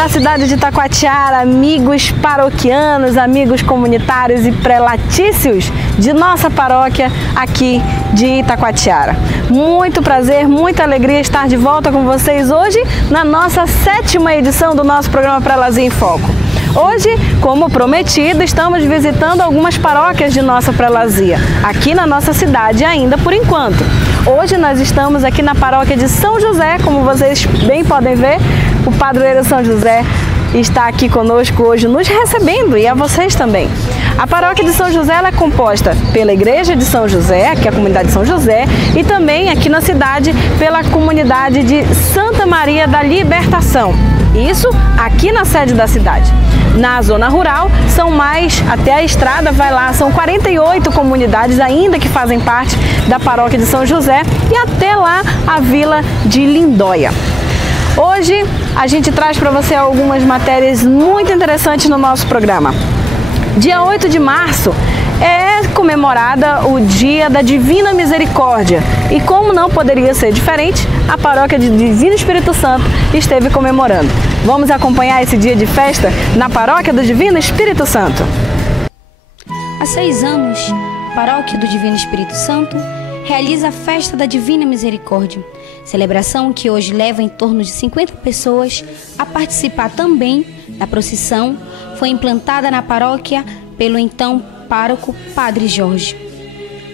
da cidade de Itacoatiara, amigos paroquianos, amigos comunitários e prelatícios de nossa paróquia aqui de Itacoatiara. Muito prazer, muita alegria estar de volta com vocês hoje na nossa 7ª edição do nosso programa Prelazia em Foco. Hoje, como prometido, estamos visitando algumas paróquias de nossa prelazia, aqui na nossa cidade ainda por enquanto. Hoje nós estamos aqui na paróquia de São José, como vocês bem podem ver, o padroeiro São José está aqui conosco hoje nos recebendo e a vocês também. A paróquia de São José ela é composta pela igreja de São José, aqui é a comunidade de São José, e também aqui na cidade pela comunidade de Santa Maria da Libertação. Isso aqui na sede da cidade. Na zona rural, são mais, até a estrada vai lá, são 48 comunidades ainda que fazem parte da paróquia de São José e até lá a vila de Lindóia. Hoje a gente traz para você algumas matérias muito interessantes no nosso programa. Dia 8 de março é comemorada o Dia da Divina Misericórdia e como não poderia ser diferente, a paróquia de Divino Espírito Santo esteve comemorando. Vamos acompanhar esse dia de festa na paróquia do Divino Espírito Santo. Há 6 anos, a paróquia do Divino Espírito Santo realiza a Festa da Divina Misericórdia, celebração que hoje leva em torno de 50 pessoas a participar também da procissão. Foi implantada na paróquia pelo então pároco Padre Jorge.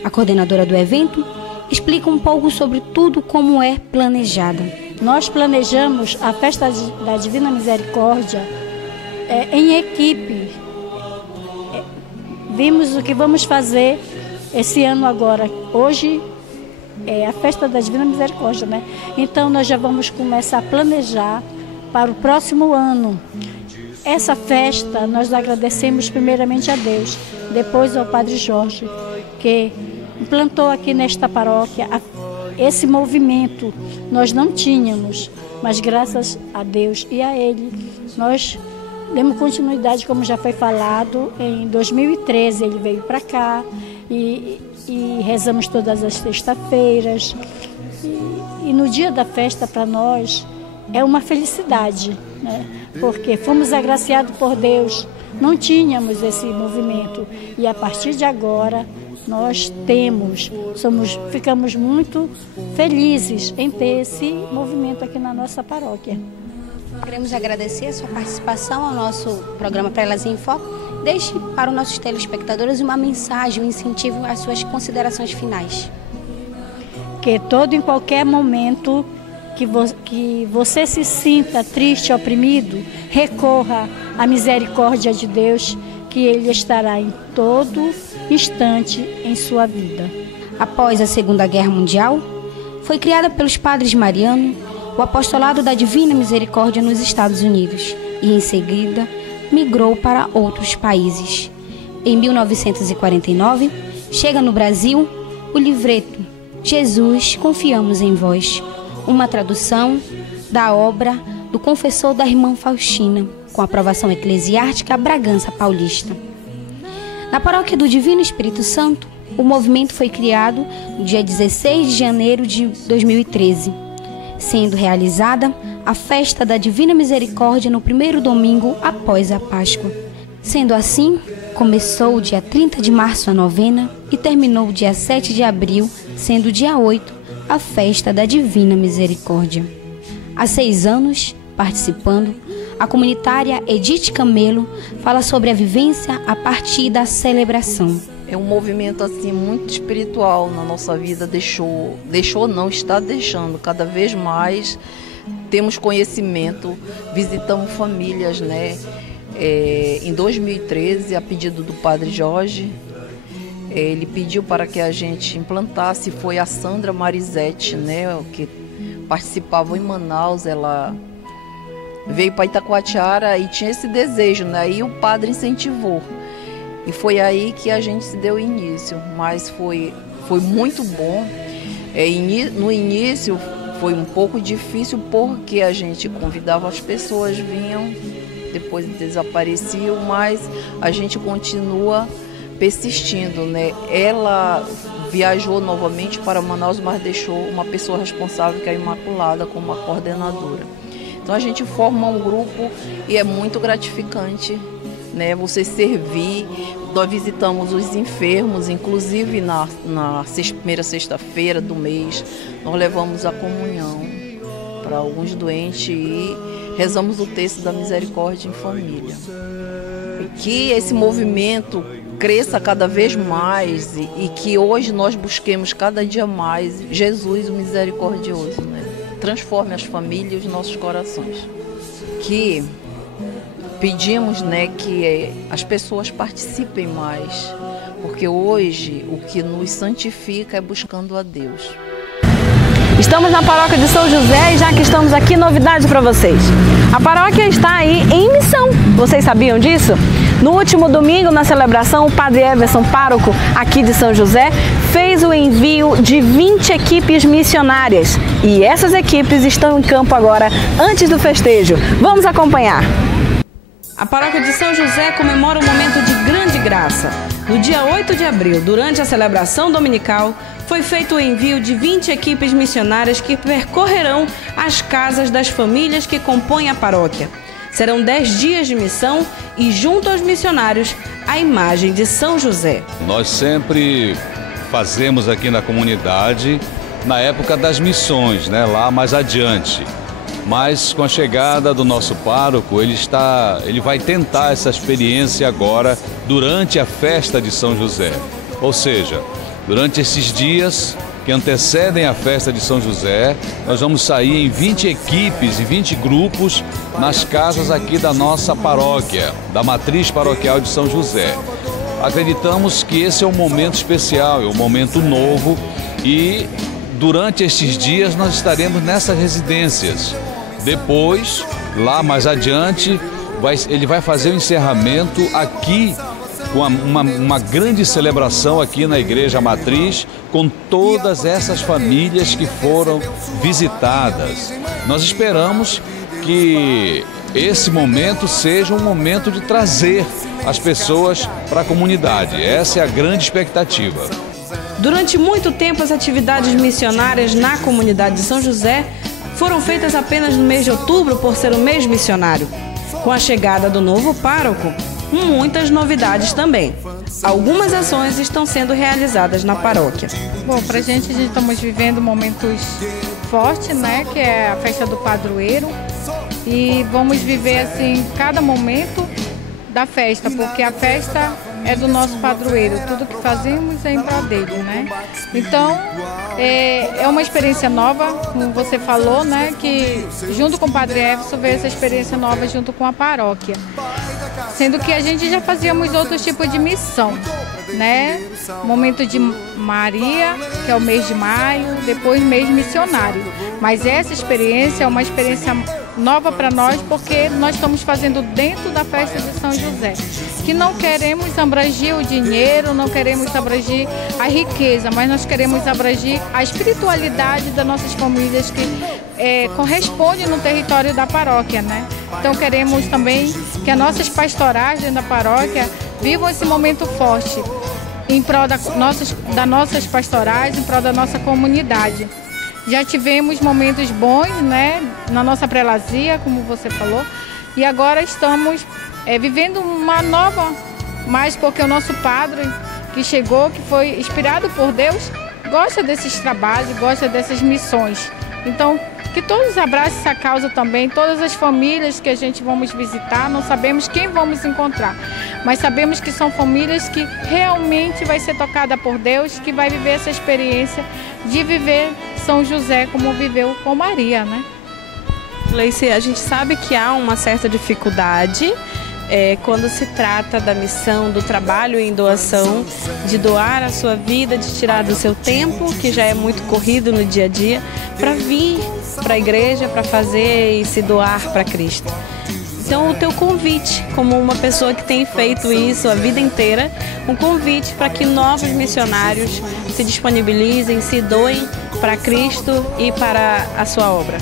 A coordenadora do evento explica um pouco sobre tudo como é planejada. Nós planejamos a Festa da Divina Misericórdia em equipe. Vimos o que vamos fazer esse ano agora. Hoje é a Festa da Divina Misericórdia, né? Então nós já vamos começar a planejar para o próximo ano. Essa festa nós agradecemos primeiramente a Deus, depois ao Padre Jorge, que implantou aqui nesta paróquia esse movimento. Nós não tínhamos, mas graças a Deus e a ele, nós demos continuidade, como já foi falado. Em 2013 ele veio para cá e rezamos todas as sextas-feiras. E no dia da festa para nós é uma felicidade, né? Porque fomos agraciados por Deus, não tínhamos esse movimento e a partir de agora nós ficamos muito felizes em ter esse movimento aqui na nossa paróquia. Queremos agradecer a sua participação ao nosso programa Prelazia em Foco. Deixe para os nossos telespectadores uma mensagem, um incentivo às suas considerações finais. Que em qualquer momento que você se sinta triste, oprimido, recorra à misericórdia de Deus, que Ele estará em todo instante em sua vida. Após a Segunda Guerra Mundial, foi criada pelos padres marianos o Apostolado da Divina Misericórdia nos Estados Unidos e, em seguida, migrou para outros países. Em 1949, chega no Brasil o livreto Jesus, Confiamos em Vós, uma tradução da obra do confessor da irmã Faustina, com aprovação eclesiástica Bragança Paulista. Na paróquia do Divino Espírito Santo, o movimento foi criado no dia 16 de janeiro de 2013, sendo realizada a Festa da Divina Misericórdia no primeiro domingo após a Páscoa. Sendo assim, começou o dia 30 de março a novena e terminou o dia 7 de abril, sendo o dia 8 a Festa da Divina Misericórdia. Há 6 anos, participando, a comunitária Edith Camelo fala sobre a vivência a partir da celebração. É um movimento assim muito espiritual na nossa vida, está deixando cada vez mais. Temos conhecimento, visitamos famílias, né? Em 2013, a pedido do Padre Jorge, ele pediu para que a gente implantasse, foi a Sandra Marizete, né, que participava em Manaus. Ela veio para Itacoatiara e tinha esse desejo, né, e o padre incentivou. E foi aí que a gente se deu início, mas foi muito bom. No início foi um pouco difícil porque a gente convidava, as pessoas vinham, depois desapareciam, mas a gente continua persistindo, né? Ela viajou novamente para Manaus, mas deixou uma pessoa responsável, que é a Imaculada, como a coordenadora. Então a gente forma um grupo e é muito gratificante, né? Você servir. Nós visitamos os enfermos, inclusive na primeira sexta-feira do mês, nós levamos a comunhão para alguns doentes e rezamos o texto da misericórdia em família. E que esse movimento cresça cada vez mais e que hoje nós busquemos cada dia mais Jesus, o misericordioso, né? Transforme as famílias e os nossos corações. Que pedimos, né, que as pessoas participem mais, porque hoje o que nos santifica é buscando a Deus. Estamos na paróquia de São José e já que estamos aqui, novidade para vocês. A paróquia está aí em missão. Vocês sabiam disso? No último domingo, na celebração, o Padre Everson, pároco aqui de São José, fez o envio de 20 equipes missionárias. E essas equipes estão em campo agora, antes do festejo. Vamos acompanhar. A paróquia de São José comemora um momento de grande graça. No dia 8 de abril, durante a celebração dominical, foi feito o envio de 20 equipes missionárias que percorrerão as casas das famílias que compõem a paróquia. Serão 10 dias de missão e, junto aos missionários, a imagem de São José. Nós sempre fazemos aqui na comunidade, na época das missões, né, lá mais adiante. Mas com a chegada do nosso pároco, ele vai tentar essa experiência agora durante a festa de São José. Ou seja, durante esses dias que antecedem a festa de São José, nós vamos sair em 20 equipes e 20 grupos nas casas aqui da nossa paróquia, da matriz paroquial de São José. Acreditamos que esse é um momento especial, é um momento novo e durante estes dias nós estaremos nessas residências. Depois, lá mais adiante, ele vai fazer o encerramento aqui com uma grande celebração aqui na Igreja Matriz, com todas essas famílias que foram visitadas. Nós esperamos que esse momento seja um momento de trazer as pessoas para a comunidade. Essa é a grande expectativa. Durante muito tempo, as atividades missionárias na comunidade de São José foram feitas apenas no mês de outubro, por ser o mês missionário. Com a chegada do novo pároco, muitas novidades também. Algumas ações estão sendo realizadas na paróquia. Bom, pra gente estamos vivendo momentos fortes, né? Que é a festa do padroeiro. E vamos viver assim cada momento da festa, porque a festa é do nosso padroeiro. Tudo que fazemos é em prol dele, né? Então, é uma experiência nova, como você falou, né? Que junto com o Padre Everson veio essa experiência nova junto com a paróquia. Sendo que a gente já fazíamos outros tipos de missão, né? Momento de Maria, que é o mês de maio, depois mês missionário. Mas essa experiência é uma experiência nova para nós, porque nós estamos fazendo dentro da festa de São José. Que não queremos abranger o dinheiro, não queremos abranger a riqueza, mas nós queremos abranger a espiritualidade das nossas famílias que corresponde no território da paróquia, né? Então queremos também que as nossas pastorais dentro da paróquia vivam esse momento forte em prol das nossas pastorais, em prol da nossa comunidade. Já tivemos momentos bons, né, na nossa prelazia, como você falou, e agora estamos vivendo uma nova, mais porque o nosso padre que chegou, que foi inspirado por Deus, gosta desses trabalhos, gosta dessas missões. Então, que todos abracem essa causa também, todas as famílias que a gente vamos visitar, não sabemos quem vamos encontrar, mas sabemos que são famílias que realmente vai ser tocada por Deus, que vai viver essa experiência de viver São José como viveu com Maria, né? Gleice, a gente sabe que há uma certa dificuldade quando se trata da missão, do trabalho em doação, de doar a sua vida, de tirar do seu tempo, que já é muito corrido no dia a dia, para vir para a igreja, para fazer e se doar para Cristo. Então, o teu convite, como uma pessoa que tem feito isso a vida inteira, um convite para que novos missionários se disponibilizem, se doem para Cristo e para a sua obra.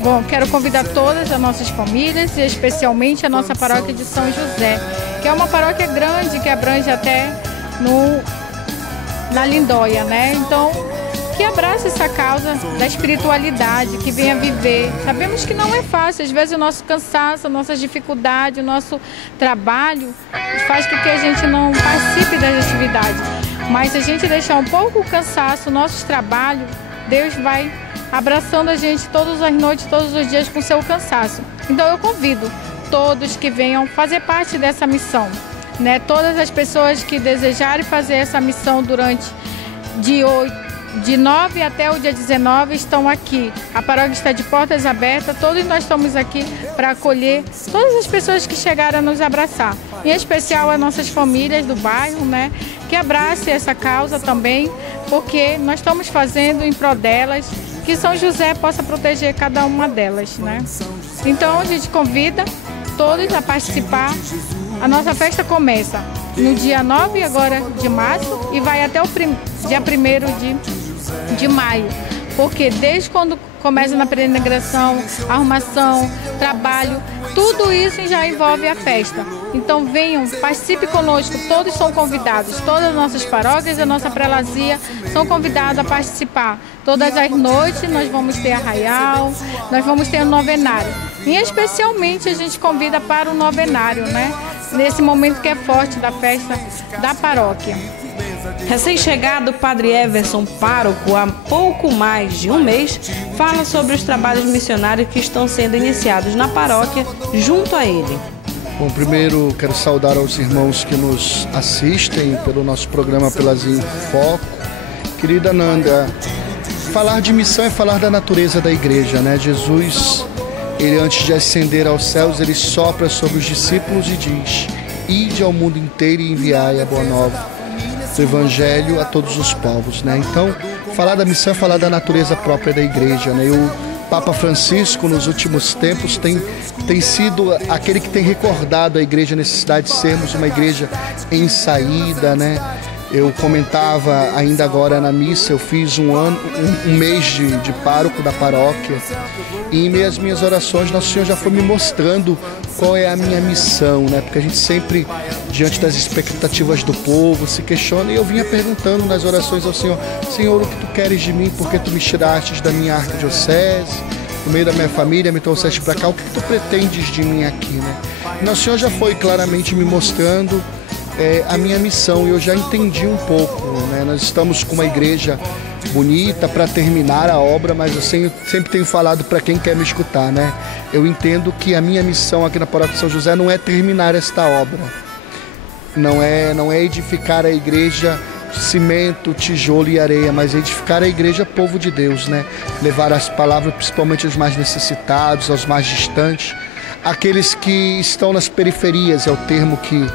Bom, quero convidar todas as nossas famílias e especialmente a nossa paróquia de São José, que é uma paróquia grande, que abrange até na Lindóia, né? Então, que abrace essa causa da espiritualidade, que venha viver. Sabemos que não é fácil, às vezes o nosso cansaço, a nossa dificuldade, o nosso trabalho faz com que a gente não participe das atividades. Mas se a gente deixar um pouco o cansaço, o nosso trabalho, Deus vai abraçando a gente todas as noites, todos os dias com seu cansaço. Então eu convido todos que venham fazer parte dessa missão, né? Todas as pessoas que desejarem fazer essa missão durante de 9 até o dia 19 estão aqui. A paróquia está de portas abertas, todos nós estamos aqui para acolher todas as pessoas que chegaram a nos abraçar. Em especial as nossas famílias do bairro, né? Que abracem essa causa também, porque nós estamos fazendo em prol delas, que São José possa proteger cada uma delas, né? Então a gente convida todos a participar. A nossa festa começa no dia 9 agora de março e vai até o dia 1º de maio, porque desde quando começa na peregrinação, arrumação, trabalho, tudo isso já envolve a festa. Então venham, participe conosco, todos são convidados, todas as nossas paróquias, a nossa prelazia são convidadas a participar. Todas as noites nós vamos ter arraial, nós vamos ter o novenário. E especialmente a gente convida para o novenário, né? Nesse momento que é forte da festa da paróquia. Recém-chegado, o Padre Everson, pároco há pouco mais de um mês, fala sobre os trabalhos missionários que estão sendo iniciados na paróquia junto a ele. Bom, primeiro quero saudar aos irmãos que nos assistem pelo nosso programa Pelazinho Foco. Querida Nanda, falar de missão é falar da natureza da igreja, né? Jesus, ele antes de ascender aos céus, ele sopra sobre os discípulos e diz: ide ao mundo inteiro e enviai a boa nova do Evangelho a todos os povos, né? Então, falar da missão é falar da natureza própria da igreja, né? E o Papa Francisco, nos últimos tempos, tem sido aquele que tem recordado a igreja a necessidade de sermos uma igreja em saída, né? Eu comentava ainda agora na missa, eu fiz um mês de pároco da paróquia, e em meio às minhas orações Nosso Senhor já foi me mostrando qual é a minha missão, né? Porque a gente sempre, diante das expectativas do povo, se questiona, e eu vinha perguntando nas orações ao Senhor: Senhor, o que Tu queres de mim? Porque Tu me tiraste da minha arquidiocese, no meio da minha família, me trouxeste para cá, o que Tu pretendes de mim aqui, né? E Nosso Senhor já foi claramente me mostrando a minha missão, e eu já entendi um pouco, né? Nós estamos com uma igreja bonita para terminar a obra, mas eu sempre tenho falado para quem quer me escutar, né? Eu entendo que a minha missão aqui na Paróquia de São José não é terminar esta obra, não é edificar a igreja cimento, tijolo e areia, mas edificar a igreja povo de Deus, né? Levar as palavras principalmente aos mais necessitados, aos mais distantes, aqueles que estão nas periferias, é o termo que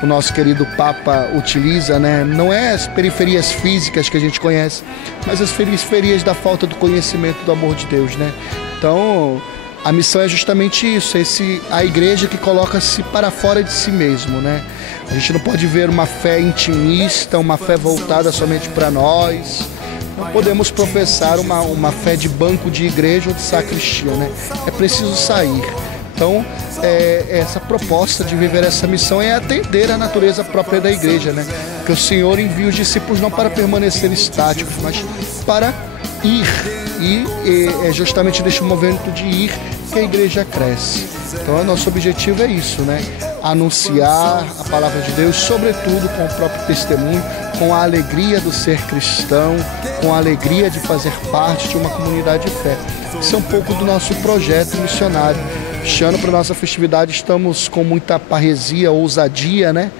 o nosso querido Papa utiliza, né? Não é as periferias físicas que a gente conhece, mas as periferias da falta do conhecimento do amor de Deus, né? Então, a missão é justamente isso, a igreja que coloca-se para fora de si mesmo, né? A gente não pode ver uma fé intimista, uma fé voltada somente para nós. Não podemos professar uma fé de banco de igreja ou de sacristia, né? É preciso sair. Então, essa proposta de viver essa missão é atender à natureza própria da igreja, né? Que o Senhor envia os discípulos não para permanecer estáticos, mas para ir. E é justamente neste momento de ir que a igreja cresce. Então, o nosso objetivo é isso, né? Anunciar a palavra de Deus, sobretudo com o próprio testemunho, com a alegria do ser cristão, com a alegria de fazer parte de uma comunidade de fé. Isso é um pouco do nosso projeto missionário. Este ano, para a nossa festividade, estamos com muita parresia, ousadia, né?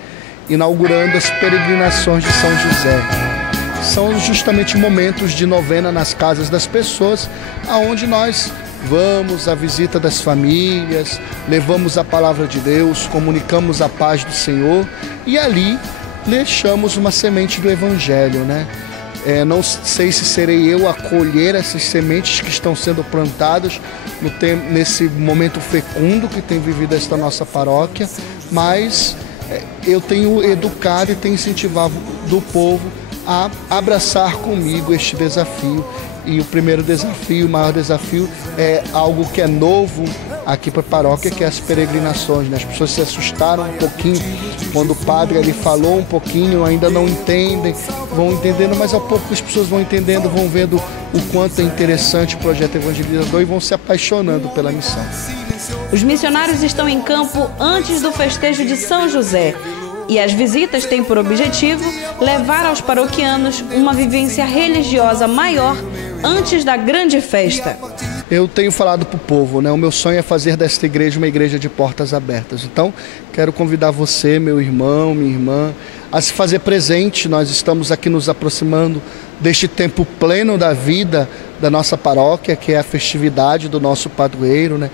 Inaugurando as peregrinações de São José. São justamente momentos de novena nas casas das pessoas, aonde nós vamos à visita das famílias, levamos a palavra de Deus, comunicamos a paz do Senhor e ali deixamos uma semente do Evangelho, né? Não sei se serei eu a colher essas sementes que estão sendo plantadas nesse momento fecundo que tem vivido esta nossa paróquia, mas eu tenho educado e tenho incentivado do povo a abraçar comigo este desafio. E o primeiro desafio, o maior desafio, é algo que é novo aqui para a paróquia, que é as peregrinações, né? As pessoas se assustaram um pouquinho quando o padre ali falou um pouquinho, ainda não entendem, vão entendendo, mas ao pouco as pessoas vão entendendo, vão vendo o quanto é interessante o projeto evangelizador e vão se apaixonando pela missão. Os missionários estão em campo antes do festejo de São José e as visitas têm por objetivo levar aos paroquianos uma vivência religiosa maior antes da grande festa. Eu tenho falado para o povo, né? O meu sonho é fazer desta igreja uma igreja de portas abertas. Então, quero convidar você, meu irmão, minha irmã, a se fazer presente. Nós estamos aqui nos aproximando deste tempo pleno da vida da nossa paróquia, que é a festividade do nosso padroeiro, né?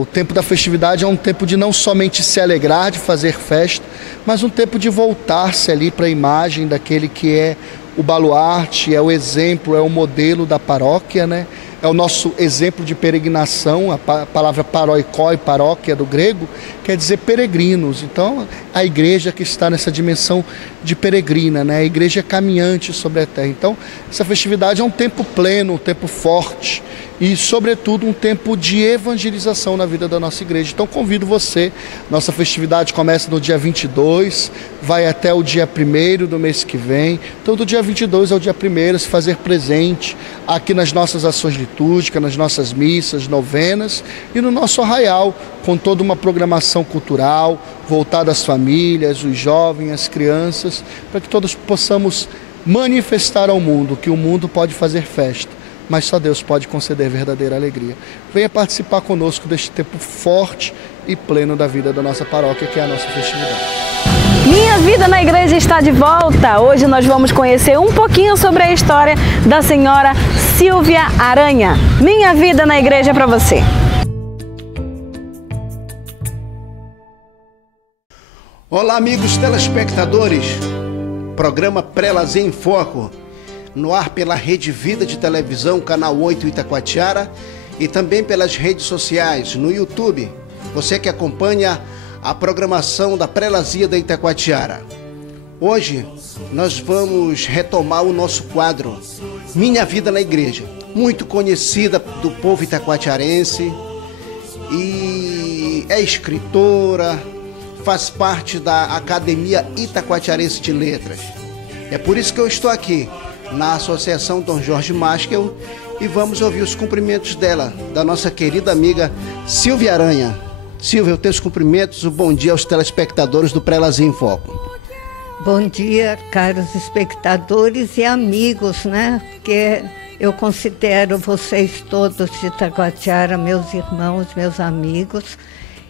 O tempo da festividade é um tempo de não somente se alegrar, de fazer festa, mas um tempo de voltar-se ali para a imagem daquele que é o baluarte, é o exemplo, é o modelo da paróquia, né? É o nosso exemplo de peregrinação. A palavra paroikoi, paróquia do grego, quer dizer peregrinos. Então, a igreja que está nessa dimensão de peregrina, né? A igreja caminhante sobre a terra. Então, essa festividade é um tempo pleno, um tempo forte e, sobretudo, um tempo de evangelização na vida da nossa igreja. Então, convido você. Nossa festividade começa no dia 22, vai até o dia 1º do mês que vem. Então, do dia 22 ao dia 1º, se fazer presente aqui nas nossas ações litúrgicas, nas nossas missas, novenas e no nosso arraial, com toda uma programação cultural voltada às famílias, os jovens, as crianças, para que todos possamos manifestar ao mundo que o mundo pode fazer festa, mas só Deus pode conceder verdadeira alegria. Venha participar conosco deste tempo forte e pleno da vida da nossa paróquia, que é a nossa festividade. Minha Vida na Igreja está de volta. Hoje nós vamos conhecer um pouquinho sobre a história da senhora Silvia Aranha. Minha Vida na Igreja para você. Olá, amigos telespectadores. Programa Pré-Lazer em Foco, no ar pela Rede Vida de Televisão, Canal 8 Itacoatiara, e também pelas redes sociais, no YouTube. Você que acompanha a programação da Prelazia da Itacoatiara. Hoje nós vamos retomar o nosso quadro Minha Vida na Igreja, muito conhecida do povo itacoatiarense, e é escritora, faz parte da Academia Itacoatiarense de Letras. É por isso que eu estou aqui na Associação Dom Jorge Maskel e vamos ouvir os cumprimentos dela, da nossa querida amiga Silvia Aranha. Silvia, os teus cumprimentos, o bom dia aos telespectadores do Pré-Lazer em Foco. Bom dia, caros espectadores e amigos, né? Porque eu considero vocês todos de Itacoatiara meus irmãos, meus amigos,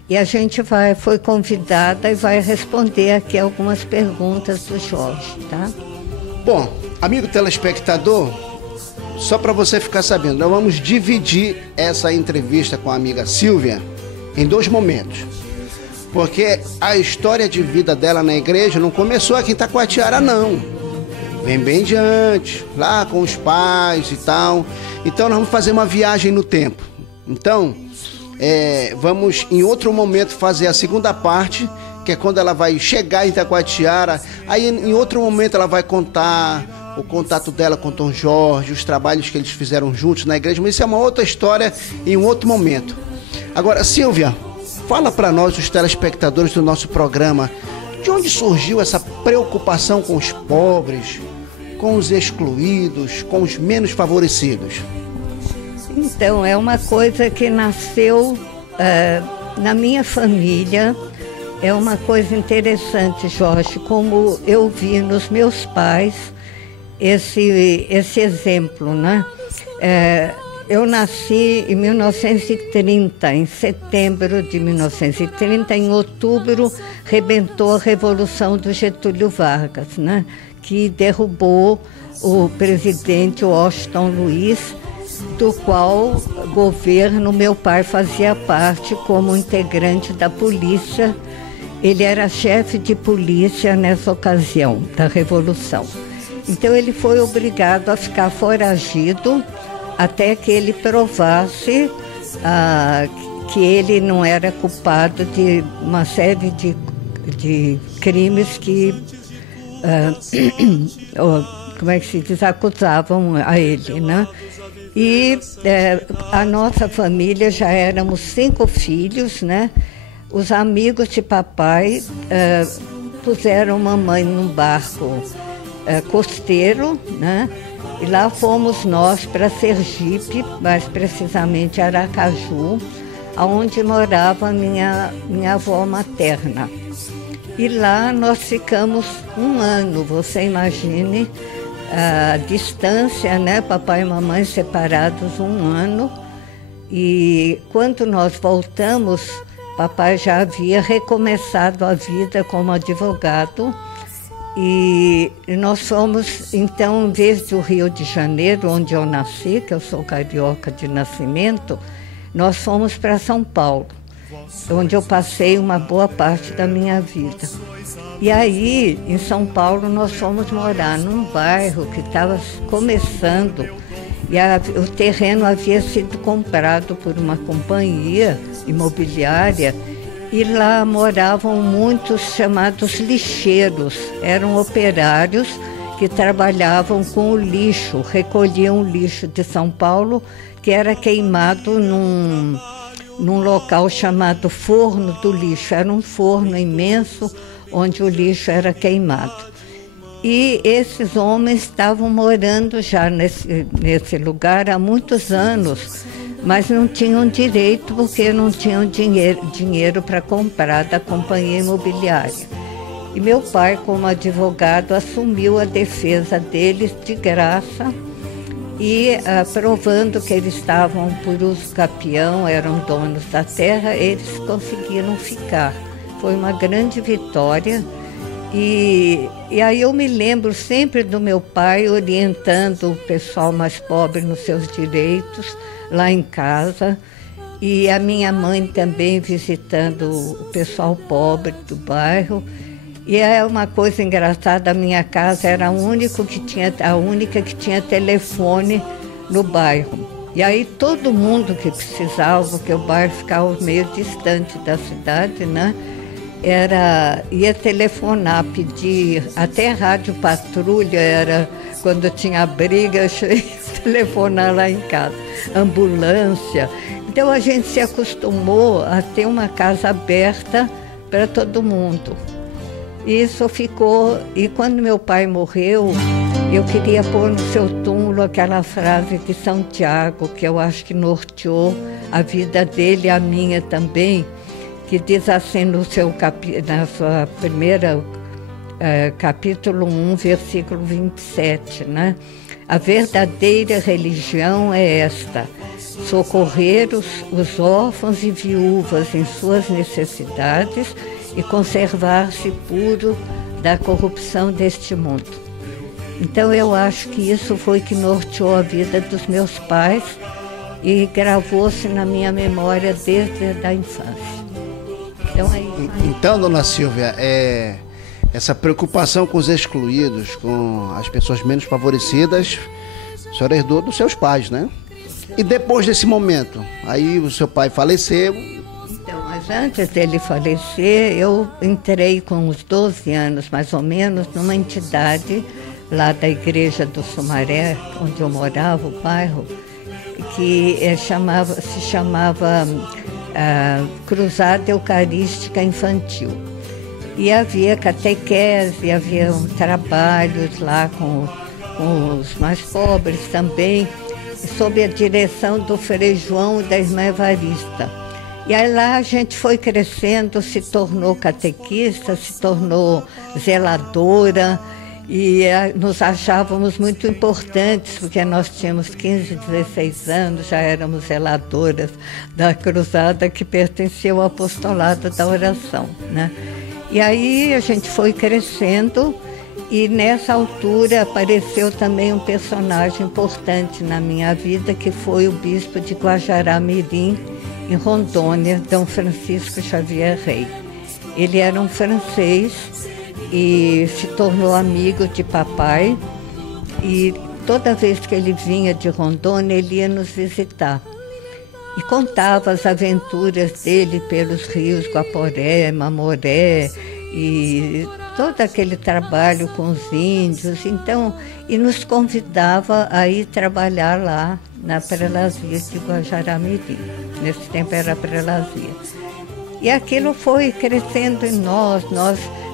e a gente foi convidada e vai responder aqui algumas perguntas do Jorge, tá? Bom, amigo telespectador, só para você ficar sabendo, nós vamos dividir essa entrevista com a amiga Silvia em 2 momentos, porque a história de vida dela na igreja não começou aqui em Itacoatiara, não. Vem bem diante, lá com os pais e tal. Então nós vamos fazer uma viagem no tempo. Então, vamos em outro momento fazer a segunda parte, que é quando ela vai chegar em Itacoatiara. Aí em outro momento ela vai contar o contato dela com Dom Jorge, os trabalhos que eles fizeram juntos na igreja, mas isso é uma outra história em um outro momento. Agora, Silvia, fala para nós, os telespectadores do nosso programa, de onde surgiu essa preocupação com os pobres, com os excluídos, com os menos favorecidos? Então, é uma coisa que nasceu na minha família. É uma coisa interessante, Jorge, como eu vi nos meus pais esse exemplo, né? Eu nasci em 1930, em setembro de 1930, em outubro, rebentou a Revolução do Getúlio Vargas, né? Que derrubou o presidente Washington Luiz, do qual governo meu pai fazia parte como integrante da polícia. Ele era chefe de polícia nessa ocasião da Revolução. Então ele foi obrigado a ficar foragido até que ele provasse que ele não era culpado de uma série de crimes que como é que se diz, acusavam a ele, né? E a nossa família já éramos 5 filhos, né? Os amigos de papai puseram mamãe num barco costeiro, né? E lá fomos nós para Sergipe, mais precisamente Aracaju, onde morava minha avó materna. E lá nós ficamos 1 ano, você imagine a distância, né? Papai e mamãe separados 1 ano. E quando nós voltamos, papai já havia recomeçado a vida como advogado. E nós fomos, então, em vez do Rio de Janeiro, onde eu nasci, que eu sou carioca de nascimento, nós fomos para São Paulo, onde eu passei uma boa parte da minha vida. E aí, em São Paulo, nós fomos morar num bairro que estava começando, e o terreno havia sido comprado por uma companhia imobiliária, e lá moravam muitos chamados lixeiros, eram operários que trabalhavam com o lixo, recolhiam o lixo de São Paulo, que era queimado num local chamado Forno do Lixo. Era um forno imenso onde o lixo era queimado. E esses homens estavam morando já nesse lugar há muitos anos, mas não tinham direito porque não tinham dinheiro para comprar da companhia imobiliária. E meu pai, como advogado, assumiu a defesa deles de graça e provando que eles estavam por uso capião, eram donos da terra, eles conseguiram ficar. Foi uma grande vitória. E aí eu me lembro sempre do meu pai orientando o pessoal mais pobre nos seus direitos, lá em casa, e a minha mãe também visitando o pessoal pobre do bairro. E é uma coisa engraçada, a minha casa era a única que tinha telefone no bairro. E aí todo mundo que precisava, porque o bairro ficava meio distante da cidade, né? Ia telefonar, pedir, até rádio patrulha era, quando tinha briga, eu ia telefonar lá em casa, ambulância. Então a gente se acostumou a ter uma casa aberta para todo mundo. Isso ficou, e quando meu pai morreu, eu queria pôr no seu túmulo aquela frase de São Tiago, que eu acho que norteou a vida dele e a minha também, que diz assim na sua primeira capítulo 1, versículo 27, né? A verdadeira religião é esta: socorrer os órfãos e viúvas em suas necessidades e conservar-se puro da corrupção deste mundo. Então eu acho que isso foi que norteou a vida dos meus pais e gravou-se na minha memória desde a infância. Então, é isso. Então, dona Silvia, essa preocupação com os excluídos, com as pessoas menos favorecidas, a senhora herdou dos seus pais, né? E depois desse momento, aí o seu pai faleceu. Então, mas antes dele falecer, eu entrei com uns 12 anos, mais ou menos, numa entidade lá da Igreja do Sumaré, onde eu morava, o bairro, que se chamava Cruzada Eucarística Infantil. E havia catequese, havia trabalhos lá com os mais pobres também, sob a direção do Frei João e da irmã Evarista. E aí lá a gente foi crescendo, se tornou catequista, se tornou zeladora, e nos achávamos muito importantes, porque nós tínhamos 15, 16 anos, já éramos zeladoras da cruzada que pertencia ao apostolado da oração, né? E aí a gente foi crescendo, e nessa altura apareceu também um personagem importante na minha vida, que foi o bispo de Guajará-Mirim, em Rondônia, D. Francisco Xavier Rey. Ele era um francês e se tornou amigo de papai, e toda vez que ele vinha de Rondônia, ele ia nos visitar. E contava as aventuras dele pelos rios Guaporé, Mamoré, e todo aquele trabalho com os índios, então, e nos convidava a ir trabalhar lá na Prelazia de Guajará-Mirim. Nesse tempo era Prelazia. E aquilo foi crescendo em nós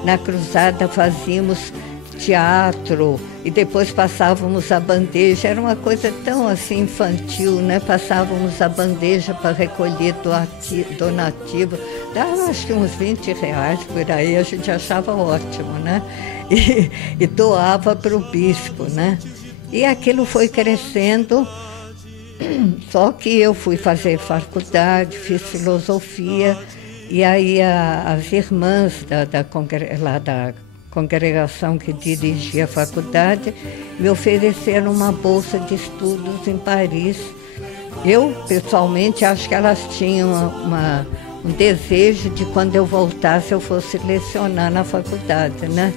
na cruzada fazíamos teatro e depois passávamos a bandeja, era uma coisa tão assim infantil, né? Passávamos a bandeja para recolher donativo, dava acho que uns R$20 por aí, a gente achava ótimo, né? E doava para o bispo, né? E aquilo foi crescendo, só que eu fui fazer faculdade, fiz filosofia, e aí as irmãs da congregação que dirigia a faculdade me ofereceram uma bolsa de estudos em Paris. Eu, pessoalmente, acho que elas tinham um desejo de quando eu voltasse eu fosse lecionar na faculdade, né?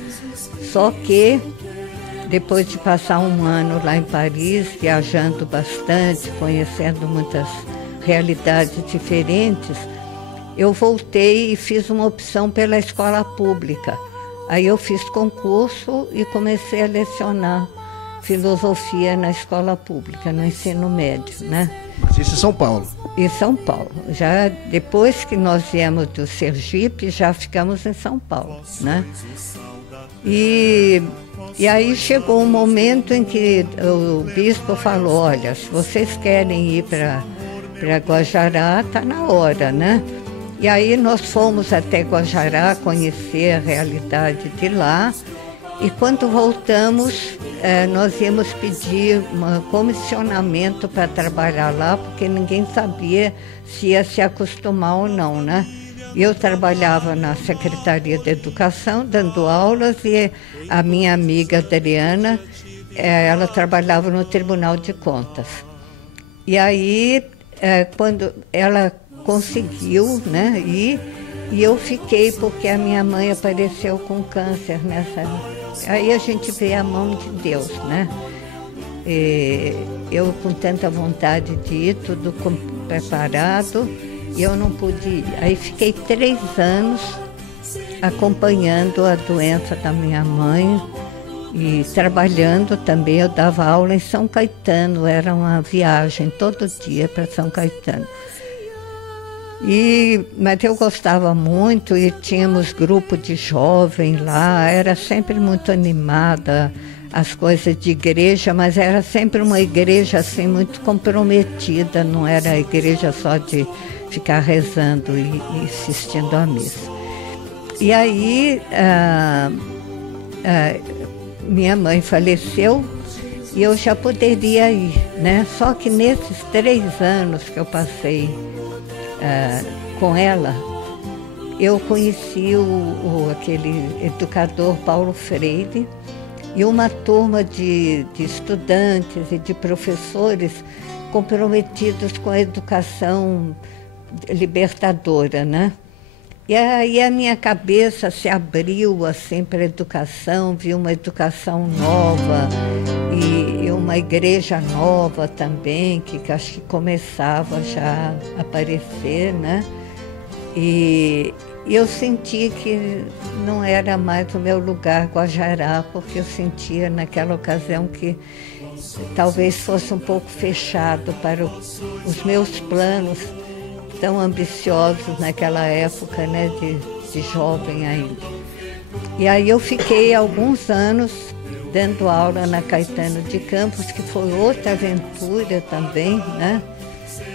Só que depois de passar um ano lá em Paris, viajando bastante, conhecendo muitas realidades diferentes, eu voltei e fiz uma opção pela escola pública. Aí eu fiz concurso e comecei a lecionar filosofia na escola pública, no ensino médio, né? Mas isso em São Paulo? Em São Paulo. Já depois que nós viemos do Sergipe, já ficamos em São Paulo, né? E aí chegou um momento em que o bispo falou, olha, se vocês querem ir para Guajará, está na hora, né? E aí nós fomos até Guajará conhecer a realidade de lá e quando voltamos nós íamos pedir um comissionamento para trabalhar lá porque ninguém sabia se ia se acostumar ou não, né? Eu trabalhava na Secretaria de Educação dando aulas e a minha amiga Adriana, ela trabalhava no Tribunal de Contas. E aí quando ela conseguiu, né? E eu fiquei porque a minha mãe apareceu com câncer nessa. Aí a gente vê a mão de Deus, né? E eu com tanta vontade de ir, tudo preparado, e eu não pude ir. Aí fiquei 3 anos acompanhando a doença da minha mãe e trabalhando também. Eu dava aula em São Caetano, era uma viagem todo dia para São Caetano. Mas eu gostava muito e tínhamos grupo de jovens lá, era sempre muito animada as coisas de igreja, mas era sempre uma igreja assim muito comprometida, não era a igreja só de ficar rezando e assistindo à missa. E aí minha mãe faleceu e eu já poderia ir, né? Só que nesses 3 anos que eu passei com ela, eu conheci aquele educador Paulo Freire e uma turma de estudantes e de professores comprometidos com a educação libertadora, né? E aí a minha cabeça se abriu assim para a educação, vi uma educação nova e uma igreja nova também, que acho que começava já a aparecer, né? E eu senti que não era mais o meu lugar Guajará, porque eu sentia naquela ocasião que talvez fosse um pouco fechado para os meus planos tão ambiciosos naquela época, né, de jovem ainda. E aí eu fiquei alguns anos dando aula na Caetano de Campos, que foi outra aventura também, né?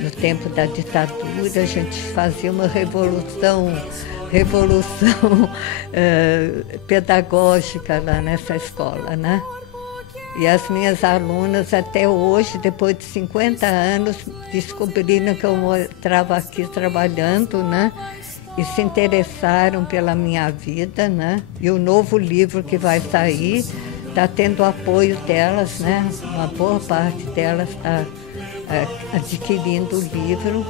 No tempo da ditadura, a gente fazia uma revolução pedagógica lá nessa escola, né? E as minhas alunas até hoje, depois de 50 anos, descobriram que eu estava aqui trabalhando, né? E se interessaram pela minha vida, né? E o novo livro que vai sair está tendo apoio delas, né? Uma boa parte delas está adquirindo o livro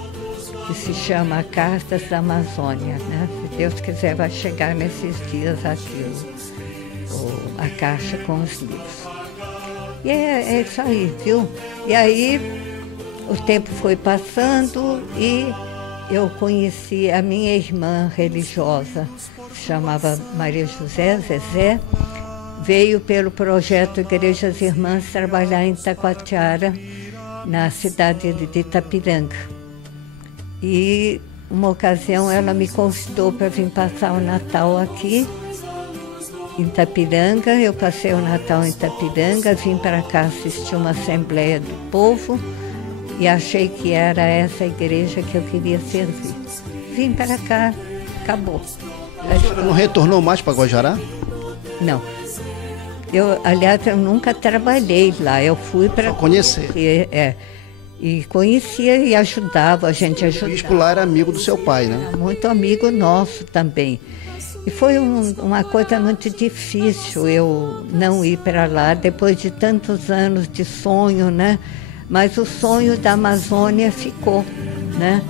que se chama Cartas da Amazônia, né? Se Deus quiser, vai chegar nesses dias aqui a caixa com os livros. E é isso aí, viu? E aí o tempo foi passando e eu conheci a minha irmã religiosa, se chamava Maria José, Zezé, veio pelo projeto Igrejas Irmãs trabalhar em Itacoatiara, na cidade de Itapiranga. E uma ocasião ela me convidou para vir passar o Natal aqui em Itapiranga. Eu passei o Natal em Itapiranga, vim para cá assistir uma Assembleia do Povo e achei que era essa igreja que eu queria servir. Vim para cá, acabou. A senhora não retornou mais para Guajará? Não. Aliás, eu nunca trabalhei lá, eu fui para conhecer. E conhecia e ajudava, a gente ajudava. O bispo lá era amigo do seu pai, né? Muito amigo nosso também. E foi uma coisa muito difícil eu não ir para lá, depois de tantos anos de sonho, né? Mas o sonho da Amazônia ficou, né?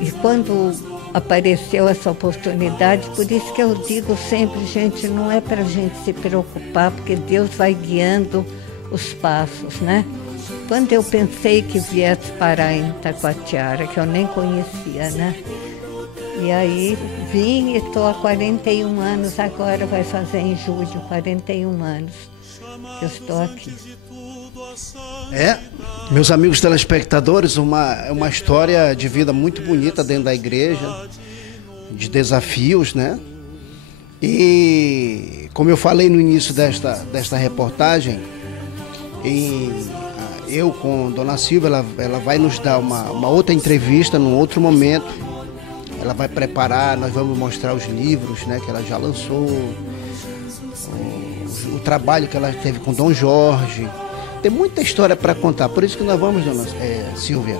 E quando apareceu essa oportunidade, por isso que eu digo sempre, gente, não é para a gente se preocupar, porque Deus vai guiando os passos, né? Quando eu pensei que viesse parar em Itacoatiara, que eu nem conhecia, né? E aí vim e estou há 41 anos, agora vai fazer em julho, 41 anos que eu estou aqui. Meus amigos telespectadores, uma história de vida muito bonita dentro da igreja, de desafios, né? E como eu falei no início desta reportagem, eu com Dona Silvia, ela vai nos dar uma outra entrevista num outro momento. Ela vai preparar, nós vamos mostrar os livros, né, que ela já lançou, o trabalho que ela teve com Dom Jorge. Tem muita história para contar, por isso que nós vamos, Dona Silvia,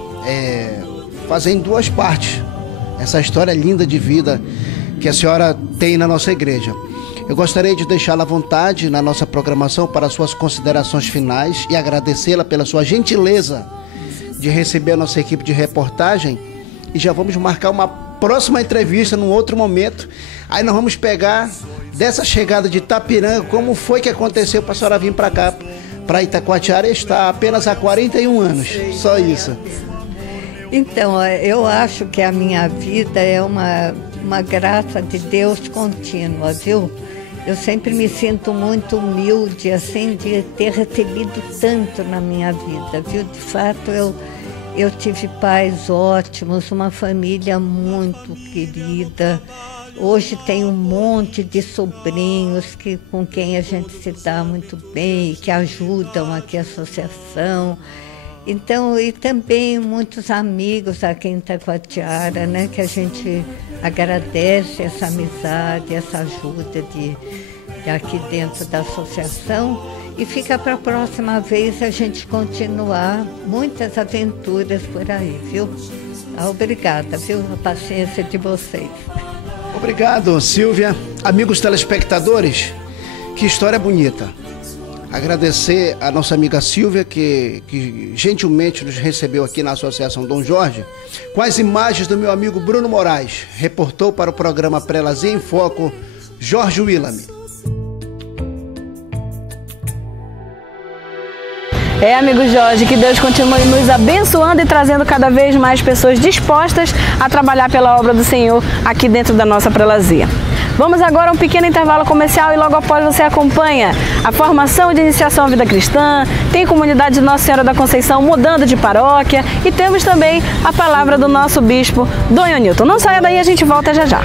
fazer em duas partes essa história linda de vida que a senhora tem na nossa igreja. Eu gostaria de deixá-la à vontade na nossa programação para suas considerações finais e agradecê-la pela sua gentileza de receber a nossa equipe de reportagem, e já vamos marcar uma próxima entrevista num outro momento. Aí nós vamos pegar dessa chegada de Itapiranga, como foi que aconteceu para a senhora vir para cá, para Itacoatiara, está apenas há 41 anos, só isso. Então, eu acho que a minha vida é uma graça de Deus contínua, viu? Eu sempre me sinto muito humilde, assim, de ter recebido tanto na minha vida, viu? De fato, eu tive pais ótimos, uma família muito querida. Hoje tem um monte de sobrinhos com quem a gente se dá muito bem, que ajudam aqui a associação. Então, e também muitos amigos aqui em Itacoatiara, né, que a gente agradece essa amizade, essa ajuda de aqui dentro da associação. E fica para a próxima vez a gente continuar muitas aventuras por aí, viu? Obrigada, viu? A paciência de vocês. Obrigado, Silvia. Amigos telespectadores, que história bonita. Agradecer a nossa amiga Silvia, que gentilmente nos recebeu aqui na Associação Dom Jorge, com as imagens do meu amigo Bruno Moraes, reportou para o programa Prelasia em Foco, Jorge Willamy. Amigo Jorge, que Deus continue nos abençoando e trazendo cada vez mais pessoas dispostas a trabalhar pela obra do Senhor aqui dentro da nossa prelazia. Vamos agora a um pequeno intervalo comercial e logo após você acompanha a formação de iniciação à vida cristã, tem comunidade de Nossa Senhora da Conceição mudando de paróquia e temos também a palavra do nosso bispo, Dom Newton. Não saia daí, a gente volta já já.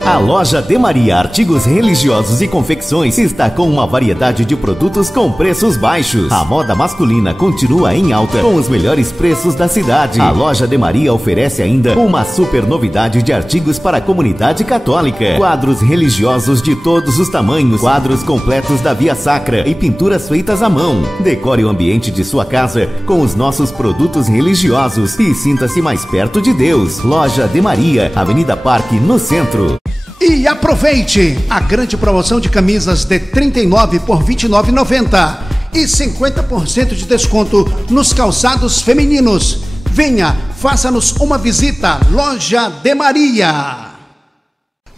A loja De Maria Artigos Religiosos e Confecções está com uma variedade de produtos com preços baixos. A moda masculina continua em alta com os melhores preços da cidade. A loja De Maria oferece ainda uma super novidade de artigos para a comunidade católica. Quadros religiosos de todos os tamanhos, quadros completos da Via Sacra e pinturas feitas à mão. Decore o ambiente de sua casa com os nossos produtos religiosos e sinta-se mais perto de Deus. Loja De Maria, Avenida Parque, no centro. E aproveite a grande promoção de camisas de R$ 39 por R$ 29,90 e 50% de desconto nos calçados femininos. Venha, faça-nos uma visita, Loja De Maria.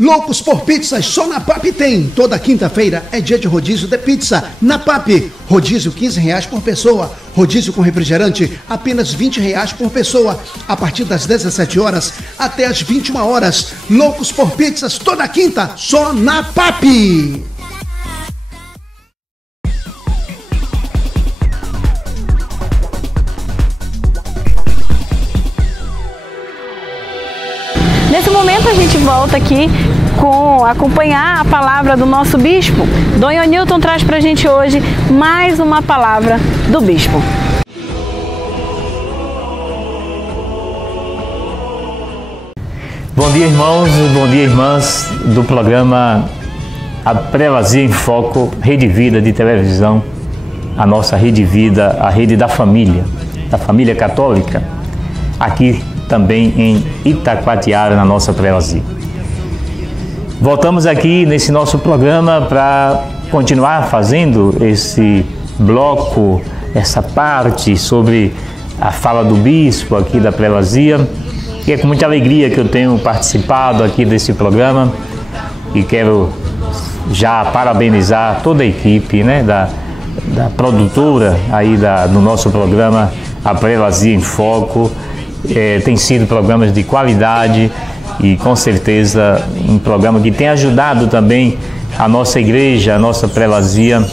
Loucos por pizzas, só na PAP tem. Toda quinta-feira é dia de rodízio de pizza na PAP. Rodízio R$15 por pessoa. Rodízio com refrigerante, apenas R$20 por pessoa. A partir das 17 horas até as 21 horas. Loucos por pizzas, toda quinta, só na PAP. Nesse momento a gente volta aqui com acompanhar a palavra do nosso bispo. Dom Ionilton traz pra gente hoje mais uma palavra do bispo. Bom dia, irmãos, bom dia, irmãs do programa A Prelazia em Foco, Rede Vida de televisão, a nossa Rede Vida, a rede da família católica, aqui também em Itacoatiara, na nossa prelazia. Voltamos aqui nesse nosso programa para continuar fazendo esse bloco, essa parte sobre a fala do bispo aqui da prelazia. E é com muita alegria que eu tenho participado aqui desse programa e quero já parabenizar toda a equipe, né, da produtora aí do nosso programa A Prelazia em Foco. Tem sido programas de qualidade e com certeza um programa que tem ajudado também a nossa igreja, a nossa prelazia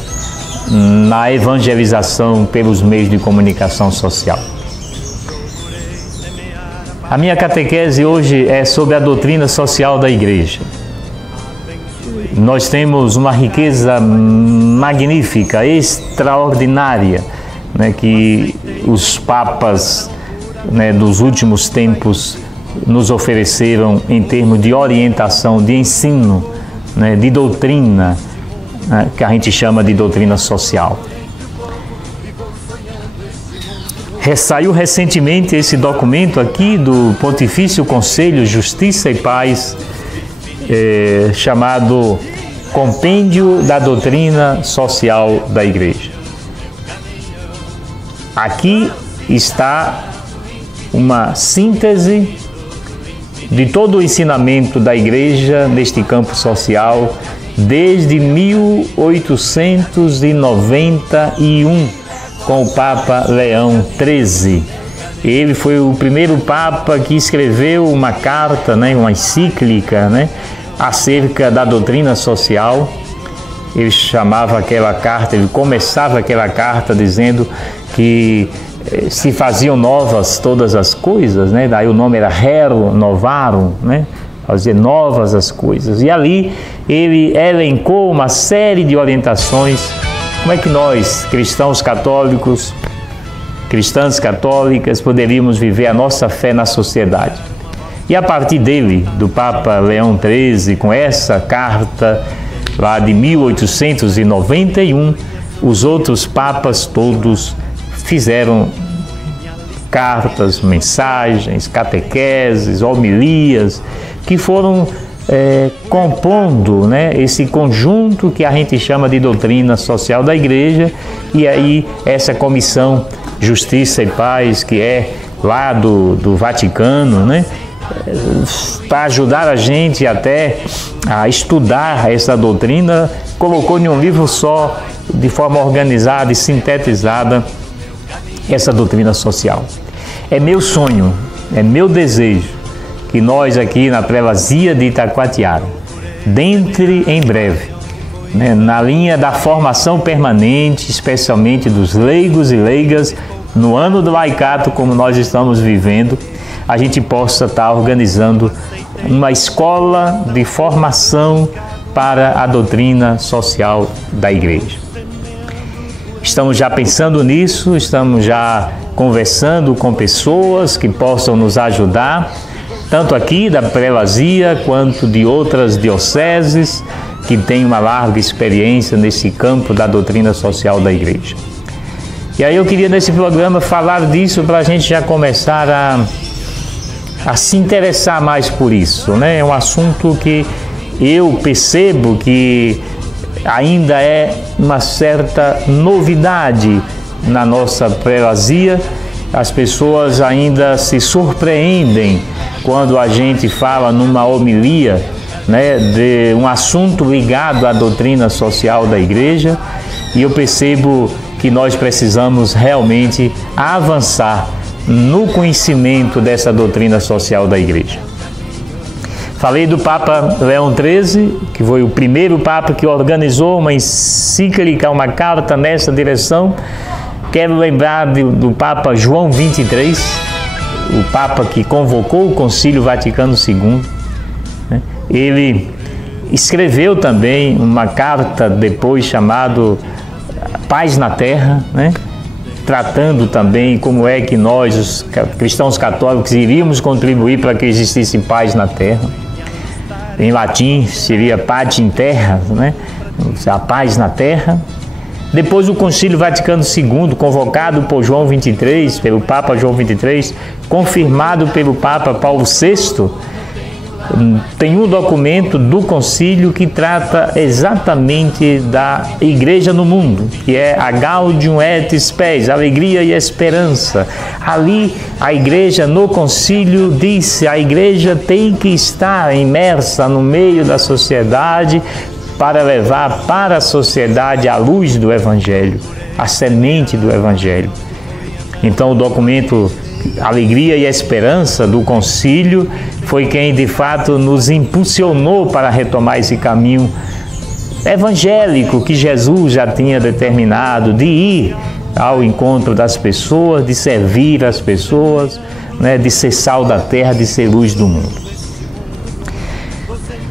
na evangelização pelos meios de comunicação social. A minha catequese hoje é sobre a doutrina social da igreja. Nós temos uma riqueza magnífica, extraordinária, né, que os papas, né, dos últimos tempos nos ofereceram em termos de orientação, de ensino, né, de doutrina, né, que a gente chama de doutrina social. Saiu recentemente esse documento aqui do Pontifício Conselho Justiça e Paz, chamado Compêndio da Doutrina Social da Igreja. Aqui está uma síntese de todo o ensinamento da Igreja neste campo social desde 1891, com o Papa Leão XIII. Ele foi o primeiro Papa que escreveu uma carta, né, uma encíclica, né, acerca da doutrina social. Ele chamava aquela carta, ele começava aquela carta dizendo que se faziam novas todas as coisas, né? Daí o nome era Rerum Novarum, né? Fazer novas as coisas. E ali ele elencou uma série de orientações. Como é que nós, cristãos católicos, cristãs católicas, poderíamos viver a nossa fé na sociedade? E a partir dele, do Papa Leão XIII, com essa carta lá de 1891, os outros papas todos fizeram cartas, mensagens, catequeses, homilias, que foram compondo, né, esse conjunto que a gente chama de doutrina social da Igreja. E aí essa comissão Justiça e Paz, que é lá do Vaticano, né, para ajudar a gente até a estudar essa doutrina, colocou em um livro só, de forma organizada e sintetizada, essa doutrina social. É meu sonho, é meu desejo que nós aqui na Prelazia de Itacoatiara, dentre em breve, né, na linha da formação permanente, especialmente dos leigos e leigas, no ano do laicato como nós estamos vivendo, a gente possa estar organizando uma escola de formação para a doutrina social da Igreja. Estamos já pensando nisso, estamos já conversando com pessoas que possam nos ajudar, tanto aqui da Prelazia quanto de outras dioceses que têm uma larga experiência nesse campo da doutrina social da Igreja. E aí eu queria nesse programa falar disso para a gente já começar a se interessar mais por isso, né? É um assunto que eu percebo que ainda é uma certa novidade na nossa prelazia. As pessoas ainda se surpreendem quando a gente fala numa homilia né, de um assunto ligado à doutrina social da igreja, e eu percebo que nós precisamos realmente avançar no conhecimento dessa doutrina social da igreja. Falei do Papa Leão XIII, que foi o primeiro Papa que organizou uma encíclica, uma carta nessa direção. Quero lembrar do Papa João XXIII, o Papa que convocou o Concílio Vaticano II. Ele escreveu também uma carta depois chamado Paz na Terra, né? Tratando também como é que nós, os cristãos católicos, iríamos contribuir para que existisse paz na Terra. Em latim seria Pax in Terra, né? A paz na Terra. Depois o Concílio Vaticano II, convocado por João XXIII, pelo Papa João XXIII, confirmado pelo Papa Paulo VI, tem um documento do concílio que trata exatamente da igreja no mundo, que é a Gaudium et Spes, alegria e esperança. Ali a igreja no concílio disse: a igreja tem que estar imersa no meio da sociedade para levar para a sociedade a luz do Evangelho, a semente do Evangelho. Então o documento Alegria e Esperança do concílio foi quem de fato nos impulsionou para retomar esse caminho evangélico que Jesus já tinha determinado, de ir ao encontro das pessoas, de servir as pessoas, né, de ser sal da terra, de ser luz do mundo.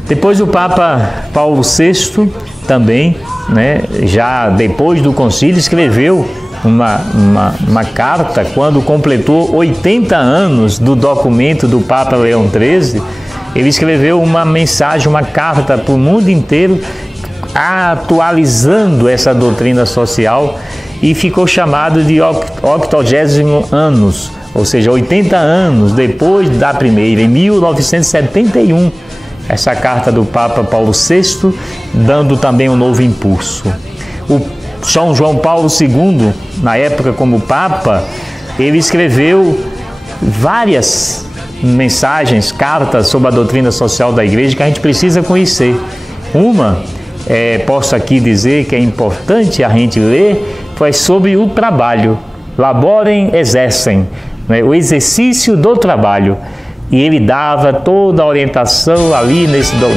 Depois o Papa Paulo VI também, né, já depois do concílio, escreveu uma carta quando completou 80 anos do documento do Papa Leão XIII. Ele escreveu uma mensagem, uma carta para o mundo inteiro, atualizando essa doutrina social, e ficou chamado de 80 anos, ou seja, 80 anos depois da primeira, em 1971, essa carta do Papa Paulo VI, dando também um novo impulso. O São João Paulo II, na época como Papa, ele escreveu várias mensagens, cartas sobre a doutrina social da igreja que a gente precisa conhecer. Uma, posso aqui dizer que é importante a gente ler, foi sobre o trabalho. Laborem exercem, né? O exercício do trabalho. E ele dava toda a orientação ali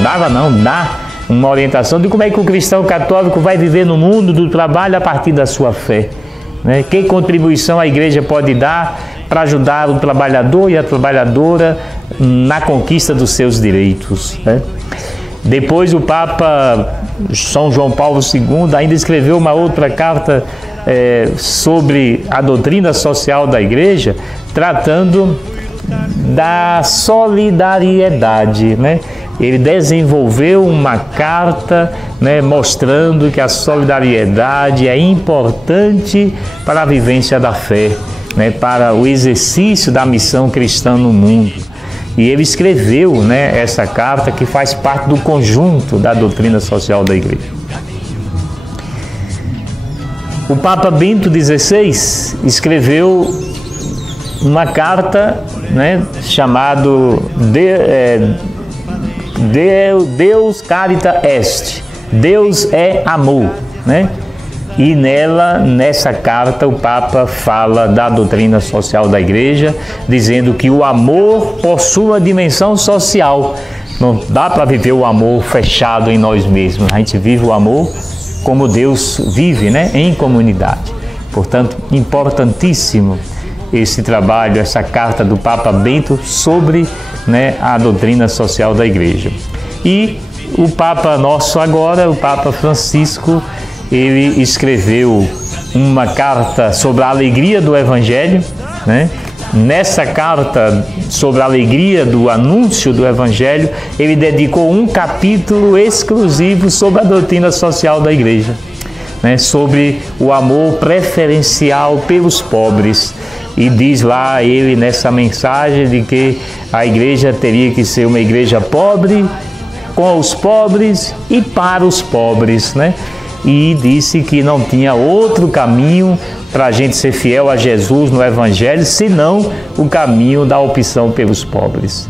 dá uma orientação de como é que o cristão católico vai viver no mundo do trabalho a partir da sua fé, né? Que contribuição a igreja pode dar para ajudar o trabalhador e a trabalhadora na conquista dos seus direitos, né? Depois o Papa São João Paulo II ainda escreveu uma outra carta sobre a doutrina social da igreja, tratando da solidariedade, né? Ele desenvolveu uma carta, né, mostrando que a solidariedade é importante para a vivência da fé, né, para o exercício da missão cristã no mundo. E ele escreveu, né, essa carta que faz parte do conjunto da doutrina social da igreja. O Papa Bento XVI escreveu uma carta, né, chamado Deus Carita Est, Deus é amor, né? E nessa carta o Papa fala da doutrina social da igreja, dizendo que o amor possui uma dimensão social. Não dá para viver o amor fechado em nós mesmos. A gente vive o amor como Deus vive, né? Em comunidade. Portanto, importantíssimo esse trabalho, essa carta do Papa Bento sobre, né, a doutrina social da igreja. E o Papa nosso agora, o Papa Francisco, ele escreveu uma carta sobre a alegria do Evangelho, né? Nessa carta sobre a alegria do anúncio do Evangelho, ele dedicou um capítulo exclusivo sobre a doutrina social da igreja, né? Sobre o amor preferencial pelos pobres. E diz lá ele nessa mensagem de que a igreja teria que ser uma igreja pobre, com os pobres e para os pobres, né? E disse que não tinha outro caminho para a gente ser fiel a Jesus no Evangelho, senão o caminho da opção pelos pobres.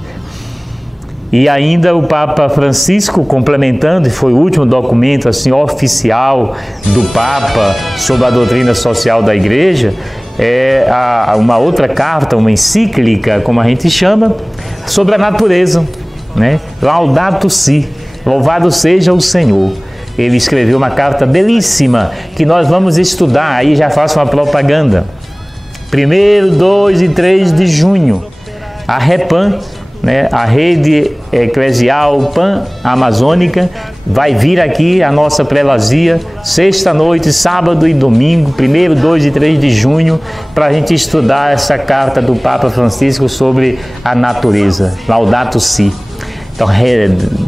E ainda o Papa Francisco, complementando, e foi o último documento assim, oficial do Papa sobre a doutrina social da Igreja, uma outra carta, uma encíclica, como a gente chama, sobre a natureza, né? Laudato Si, louvado seja o Senhor. Ele escreveu uma carta belíssima que nós vamos estudar, aí já faço uma propaganda. 1º, 2 e 3 de junho, a REPAM, né, a Rede Eclesial Pan-Amazônica, vai vir aqui a nossa prelazia, sexta-noite, sábado e domingo, 1º, 2 e 3 de junho, para a gente estudar essa carta do Papa Francisco sobre a natureza, Laudato Si. Então,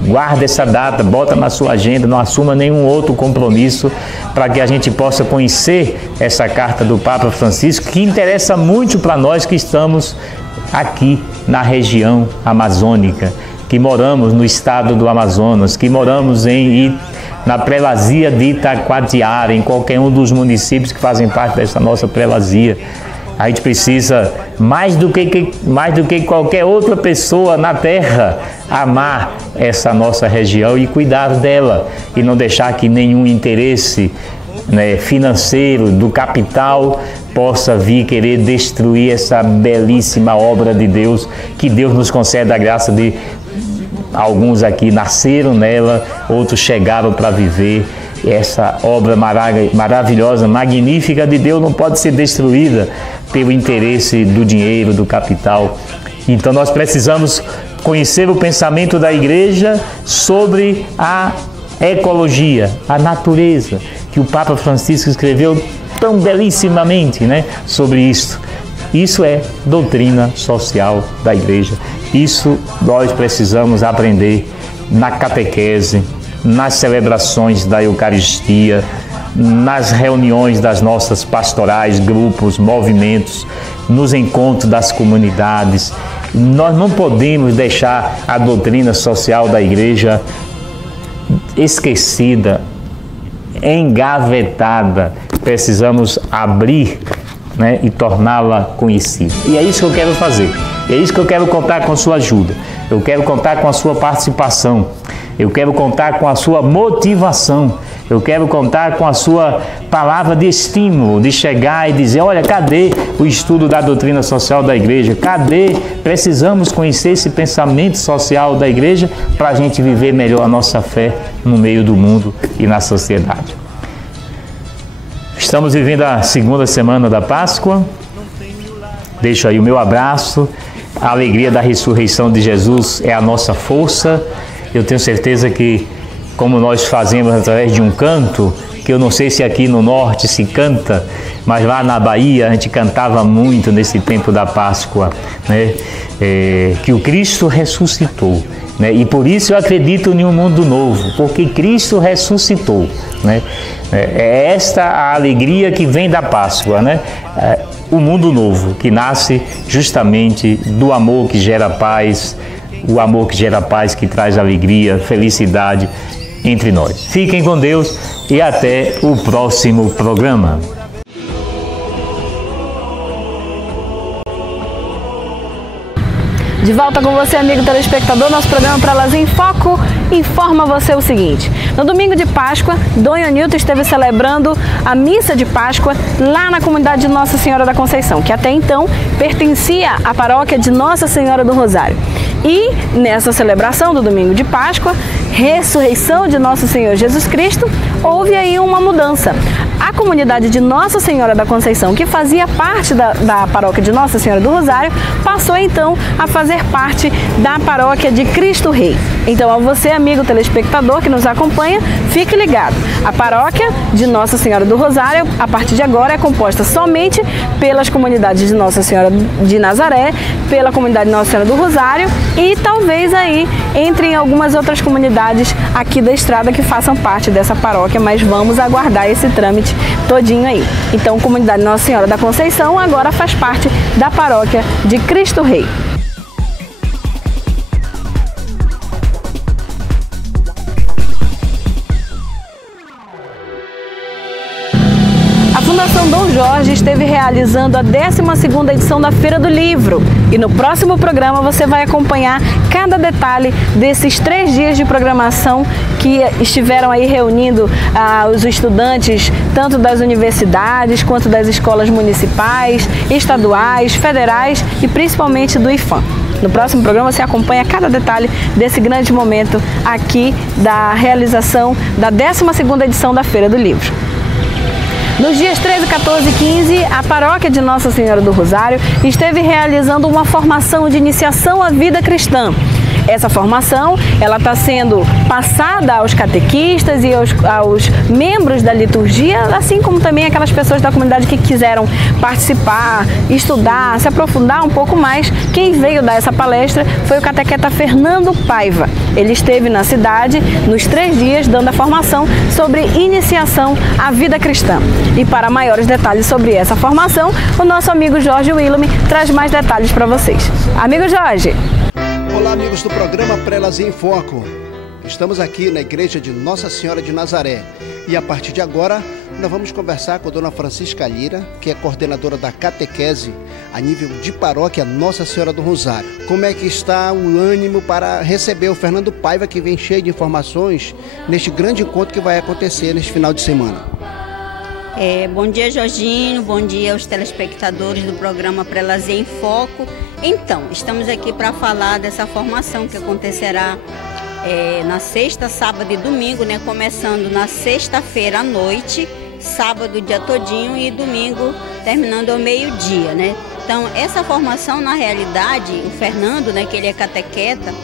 guarda essa data, bota na sua agenda, não assuma nenhum outro compromisso para que a gente possa conhecer essa carta do Papa Francisco, que interessa muito para nós que estamos aqui na região amazônica, que moramos no estado do Amazonas, que moramos na prelazia de Itacoatiara, em qualquer um dos municípios que fazem parte dessa nossa prelazia. A gente precisa, mais do que qualquer outra pessoa na terra, amar essa nossa região e cuidar dela, e não deixar que nenhum interesse, né, financeiro, do capital, possa vir querer destruir essa belíssima obra de Deus, que Deus nos concede a graça de alguns aqui nasceram nela, outros chegaram para viver. Essa obra maravilhosa, magnífica de Deus não pode ser destruída pelo interesse do dinheiro, do capital. Então nós precisamos conhecer o pensamento da Igreja sobre a ecologia, a natureza, que o Papa Francisco escreveu tão belissimamente, né, sobre isso. Isso é doutrina social da Igreja. Isso nós precisamos aprender na catequese, nas celebrações da Eucaristia, nas reuniões das nossas pastorais, grupos, movimentos, nos encontros das comunidades. Nós não podemos deixar a doutrina social da Igreja esquecida, engavetada. Precisamos abrir, né, e torná-la conhecida. E é isso que eu quero fazer. É isso que eu quero contar com a sua ajuda. Eu quero contar com a sua participação. Eu quero contar com a sua motivação. Eu quero contar com a sua palavra de estímulo, de chegar e dizer, olha, cadê o estudo da doutrina social da Igreja? Cadê? Precisamos conhecer esse pensamento social da Igreja para a gente viver melhor a nossa fé no meio do mundo e na sociedade. Estamos vivendo a segunda semana da Páscoa. Deixo aí o meu abraço. A alegria da ressurreição de Jesus é a nossa força. Eu tenho certeza que, como nós fazemos através de um canto, que eu não sei se aqui no norte se canta, mas lá na Bahia a gente cantava muito nesse tempo da Páscoa, né? Que o Cristo ressuscitou, né? E por isso eu acredito em um mundo novo, porque Cristo ressuscitou, né? É esta a alegria que vem da Páscoa, né? O mundo novo, que nasce justamente do amor que gera paz, o amor que gera paz, que traz alegria, felicidade entre nós. Fiquem com Deus e até o próximo programa. De volta com você, amigo telespectador, nosso programa Prelazia em Foco informa você o seguinte: no domingo de Páscoa, Dom Ionilton esteve celebrando a missa de Páscoa lá na comunidade de Nossa Senhora da Conceição, que até então pertencia à paróquia de Nossa Senhora do Rosário. E nessa celebração do domingo de Páscoa, ressurreição de Nosso Senhor Jesus Cristo, houve aí uma mudança. A comunidade de Nossa Senhora da Conceição, que fazia parte da paróquia de Nossa Senhora do Rosário, passou então a fazer parte da paróquia de Cristo Rei. Então, a você, amigo telespectador que nos acompanha, fique ligado. A paróquia de Nossa Senhora do Rosário, a partir de agora, é composta somente pelas comunidades de Nossa Senhora de Nazaré, pela comunidade de Nossa Senhora do Rosário e talvez aí entre em algumas outras comunidades aqui da estrada que façam parte dessa paróquia, mas vamos aguardar esse trâmite todinho aí. Então, a comunidade Nossa Senhora da Conceição agora faz parte da paróquia de Cristo Rei. A Fundação Dom Jorge esteve realizando a 12ª edição da Feira do Livro. E no próximo programa você vai acompanhar cada detalhe desses 3 dias de programação que estiveram aí reunindo os estudantes tanto das universidades quanto das escolas municipais, estaduais, federais e principalmente do IFAM. No próximo programa você acompanha cada detalhe desse grande momento aqui da realização da 12ª edição da Feira do Livro. Nos dias 13, 14 e 15, a paróquia de Nossa Senhora do Rosário esteve realizando uma formação de iniciação à vida cristã. Essa formação ela está sendo passada aos catequistas e aos membros da liturgia, assim como também aquelas pessoas da comunidade que quiseram participar, estudar, se aprofundar um pouco mais. Quem veio dar essa palestra foi o catequeta Fernando Paiva. Ele esteve na cidade nos 3 dias dando a formação sobre iniciação à vida cristã. E para maiores detalhes sobre essa formação, o nosso amigo Jorge Willem traz mais detalhes para vocês. Amigo Jorge! Olá, amigos do programa Prelazia em Foco. Estamos aqui na igreja de Nossa Senhora de Nazaré e a partir de agora nós vamos conversar com a dona Francisca Lira, que é coordenadora da catequese a nível de paróquia Nossa Senhora do Rosário. Como é que está o ânimo para receber o Fernando Paiva, que vem cheio de informações neste grande encontro que vai acontecer neste final de semana? Bom dia, Jorginho, bom dia aos telespectadores do programa Prelazia em Foco. Então, estamos aqui para falar dessa formação que acontecerá na sexta, sábado e domingo, né? Começando na sexta-feira à noite, sábado o dia todinho e domingo terminando ao meio-dia, né? Então, essa formação, na realidade, o Fernando, né, que ele é catequeta,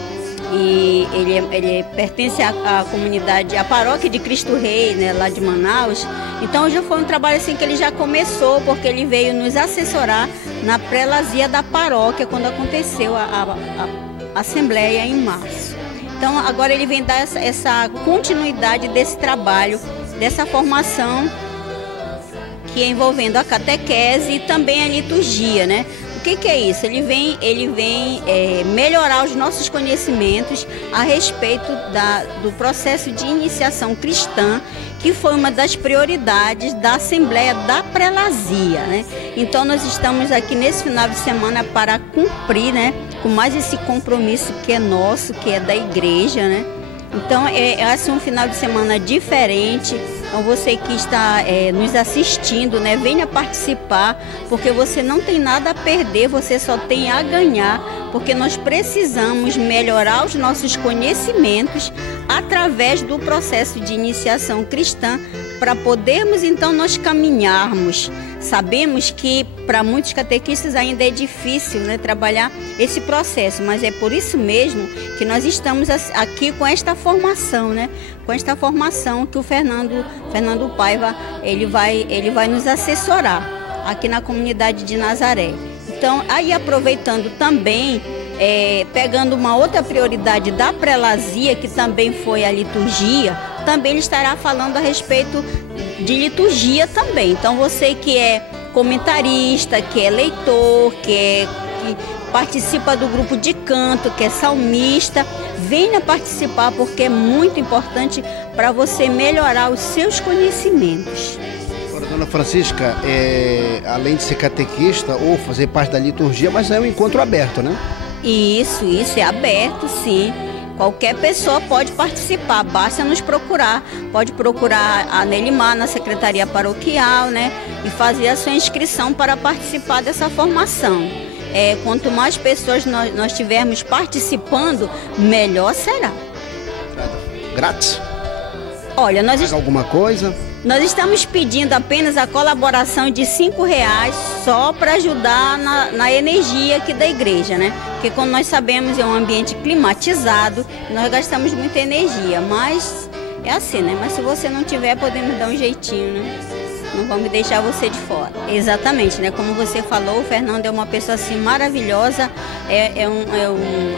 e ele pertence à comunidade, à paróquia de Cristo Rei, né, lá de Manaus. Então já foi um trabalho assim que ele já começou, porque ele veio nos assessorar na prelazia da paróquia quando aconteceu a assembleia em março. Então agora ele vem dar essa continuidade desse trabalho, dessa formação que é envolvendo a catequese e também a liturgia, né? O que é isso? Ele vem melhorar os nossos conhecimentos a respeito do processo de iniciação cristã, que foi uma das prioridades da Assembleia da Prelazia, né? Então nós estamos aqui nesse final de semana para cumprir, né, com mais esse compromisso que é nosso, que é da igreja, né? Então é assim, um final de semana diferente. Então você que está nos assistindo, né, venha participar, porque você não tem nada a perder, você só tem a ganhar, porque nós precisamos melhorar os nossos conhecimentos através do processo de iniciação cristã, para podermos então nós caminharmos. Sabemos que para muitos catequistas ainda é difícil, né, trabalhar esse processo, mas é por isso mesmo que nós estamos aqui com esta formação, né? Com esta formação que o Fernando Paiva ele vai nos assessorar aqui na comunidade de Nazaré. Então, aí aproveitando também, pegando uma outra prioridade da prelazia, que também foi a liturgia, também ele estará falando a respeito de liturgia também. Então você que é comentarista, que é leitor, que participa do grupo de canto, que é salmista, venha participar, porque é muito importante para você melhorar os seus conhecimentos. Agora, dona Francisca, além de ser catequista ou fazer parte da liturgia, mas é um encontro aberto, né? Isso é aberto, sim. Qualquer pessoa pode participar, basta nos procurar. Pode procurar a Nelimar na Secretaria Paroquial, né? E fazer a sua inscrição para participar dessa formação. Quanto mais pessoas nós tivermos participando, melhor será. Grátis? Olha, alguma coisa? Nós estamos pedindo apenas a colaboração de R$5 só para ajudar na energia aqui da igreja, né? Porque como nós sabemos, é um ambiente climatizado, nós gastamos muita energia, mas é assim, né? Mas se você não tiver, podemos dar um jeitinho, né? Não vamos deixar você de fora. Exatamente, né? Como você falou, o Fernando é uma pessoa assim maravilhosa,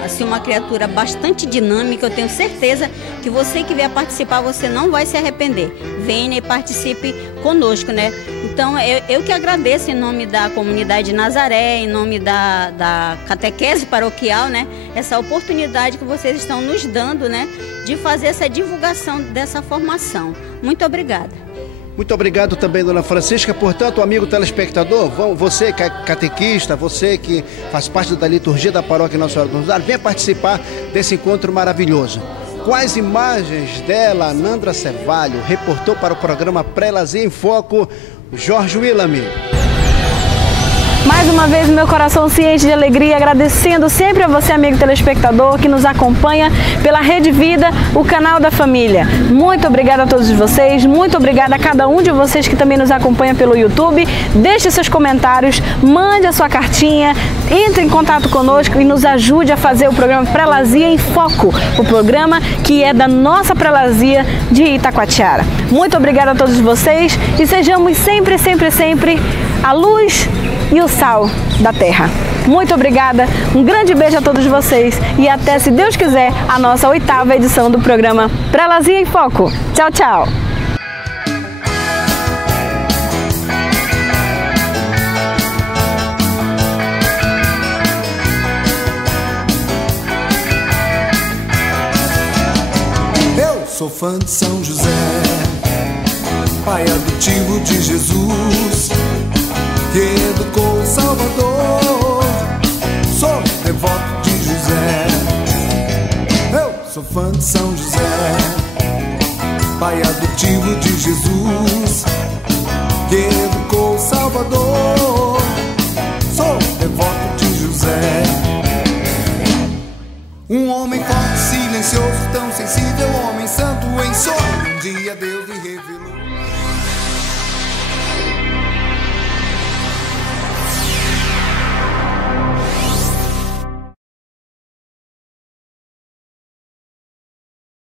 assim, uma criatura bastante dinâmica. Eu tenho certeza que você que vier participar, você não vai se arrepender. Venha e participe conosco, né? Então, eu que agradeço em nome da comunidade de Nazaré, em nome da catequese paroquial, né? Essa oportunidade que vocês estão nos dando, né? De fazer essa divulgação dessa formação. Muito obrigada. Muito obrigado também, dona Francisca. Portanto, amigo telespectador, você que é catequista, você que faz parte da liturgia da paróquia Nossa Senhora do Rosário, venha participar desse encontro maravilhoso. Com as imagens dela, Nandra Cevalho reportou para o programa Prelasia em Foco, Jorge Willamy. Mais uma vez, meu coração se enche de alegria, agradecendo sempre a você, amigo telespectador, que nos acompanha pela Rede Vida, o canal da família. Muito obrigada a todos vocês, muito obrigada a cada um de vocês que também nos acompanha pelo YouTube. Deixe seus comentários, mande a sua cartinha, entre em contato conosco e nos ajude a fazer o programa Prelasia em Foco, o programa que é da nossa Prelasia de Itacoatiara. Muito obrigada a todos vocês e sejamos sempre, sempre, sempre a luz e o sal da terra. Muito obrigada, um grande beijo a todos vocês e até, se Deus quiser, a nossa 8ª edição do programa Prelasia em Foco. Tchau, tchau! Eu sou fã de São José, pai adotivo de Jesus, que educou o Salvador. Sou devoto de José. Eu sou fã de São José, pai adotivo de Jesus, que educou o Salvador. Sou devoto de José. Um homem forte, silencioso, tão sensível, homem santo em sonho. Um dia Deus lhe revelou.